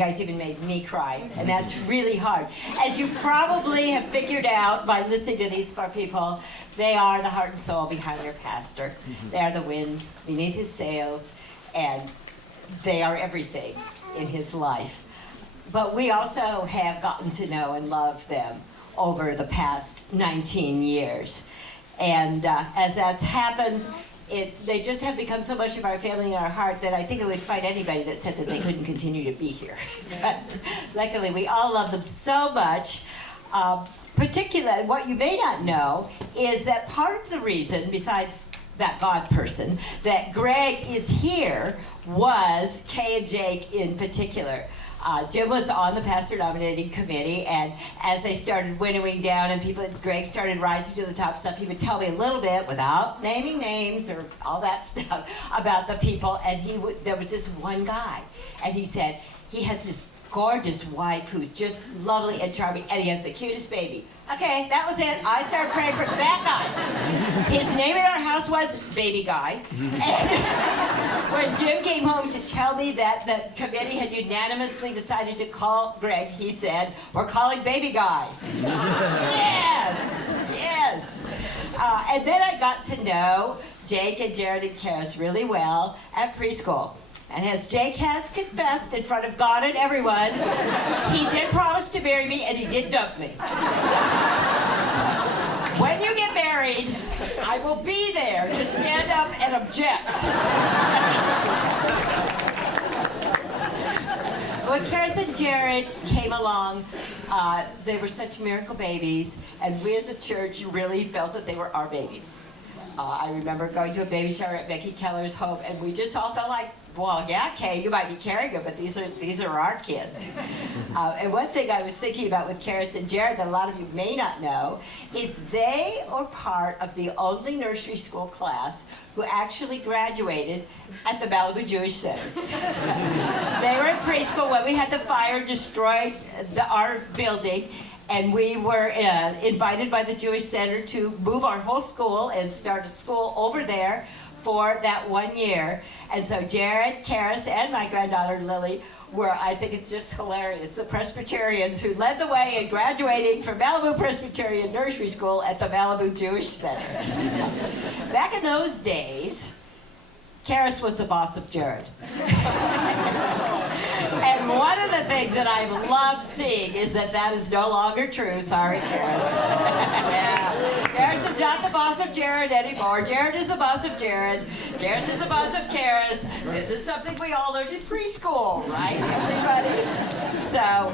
You guys even made me cry, and that's really hard. As you probably have figured out by listening to these four people, they are the heart and soul behind their pastor. They are the wind beneath his sails, and they are everything in his life. But we also have gotten to know and love them over the past 19 years. And as that's happened, they just have become so much of our family and our heart that I think I would fight anybody that said that they couldn't continue to be here. But luckily, we all love them so much. Particularly, what you may not know is that part of the reason, besides that God person, that Greg is here was Kay and Jake in particular. Jim was on the pastor nominating committee, and as they started winnowing down and Greg started rising to the top stuff, he would tell me a little bit without naming names or all that stuff about the people. And there was this one guy, and he said he has this gorgeous wife who's just lovely and charming, and he has the cutest baby. Okay, that was it. I started praying for that guy. His name in our house was Baby Guy. And when Jim came home to tell me that the committee had unanimously decided to call Greg, he said, "We're calling Baby Guy." Yes, yes. And then I got to know Jake and Jared and Karis really well at preschool. And as Jake has confessed in front of God and everyone, he did promise to marry me, and he did dump me. So, when you get married, I will be there to stand up and object. When Karis and Jared came along, they were such miracle babies, and we as a church really felt that they were our babies. I remember going to a baby shower at Becky Keller's home, and we just all felt like, well, yeah, Kay, you might be carrying them, but these are our kids. And one thing I was thinking about with Karis and Jared that a lot of you may not know is they are part of the only nursery school class who actually graduated at the Malibu Jewish Center. They were in preschool when we had the fire destroy our building, and we were invited by the Jewish Center to move our whole school and start a school over there for that 1 year. And so Jared, Karis, and my granddaughter Lily were, I think it's just hilarious, the Presbyterians who led the way in graduating from Malibu Presbyterian Nursery School at the Malibu Jewish Center. Back in those days, Karis was the boss of Jared. And one of the things that I love seeing is that is no longer true. Sorry, Karis. Yeah. Karis is not the boss of Jared anymore. Jared is the boss of Jared. Karis is the boss of Karis. This is something we all learned in preschool, right, everybody? So,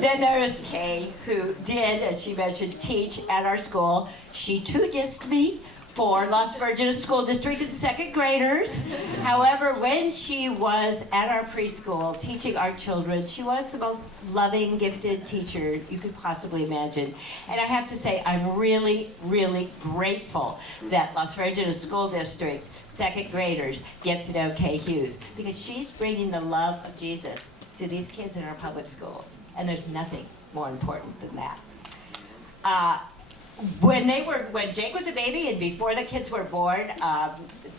then there's Kay, who did, as she mentioned, teach at our school. She too dissed me for Las Virgenes School District and second graders. However, when she was at our preschool teaching our children, she was the most loving, gifted teacher you could possibly imagine. And I have to say, I'm really, really grateful that Las Virgenes School District second graders get to know Kay Hughes, because she's bringing the love of Jesus to these kids in our public schools. And there's nothing more important than that. When Jake was a baby and before the kids were born,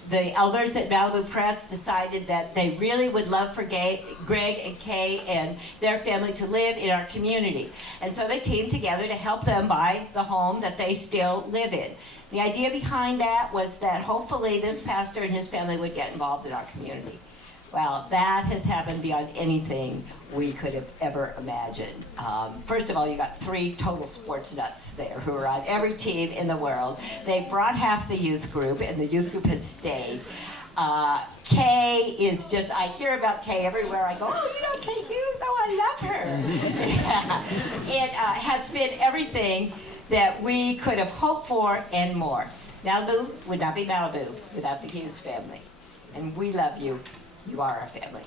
the elders at Malibu Press decided that they really would love for Greg and Kay and their family to live in our community. And so they teamed together to help them buy the home that they still live in. The idea behind that was that hopefully this pastor and his family would get involved in our community. Well, that has happened beyond anything we could have ever imagined. First of all, you got 3 total sports nuts there who are on every team in the world. They brought half the youth group, and the youth group has stayed. Kay is just, I hear about Kay everywhere. I go, oh, you know Kay Hughes? Oh, I love her. Yeah. It has been everything that we could have hoped for and more. Malibu would not be Malibu without the Hughes family. And we love you. You are our family.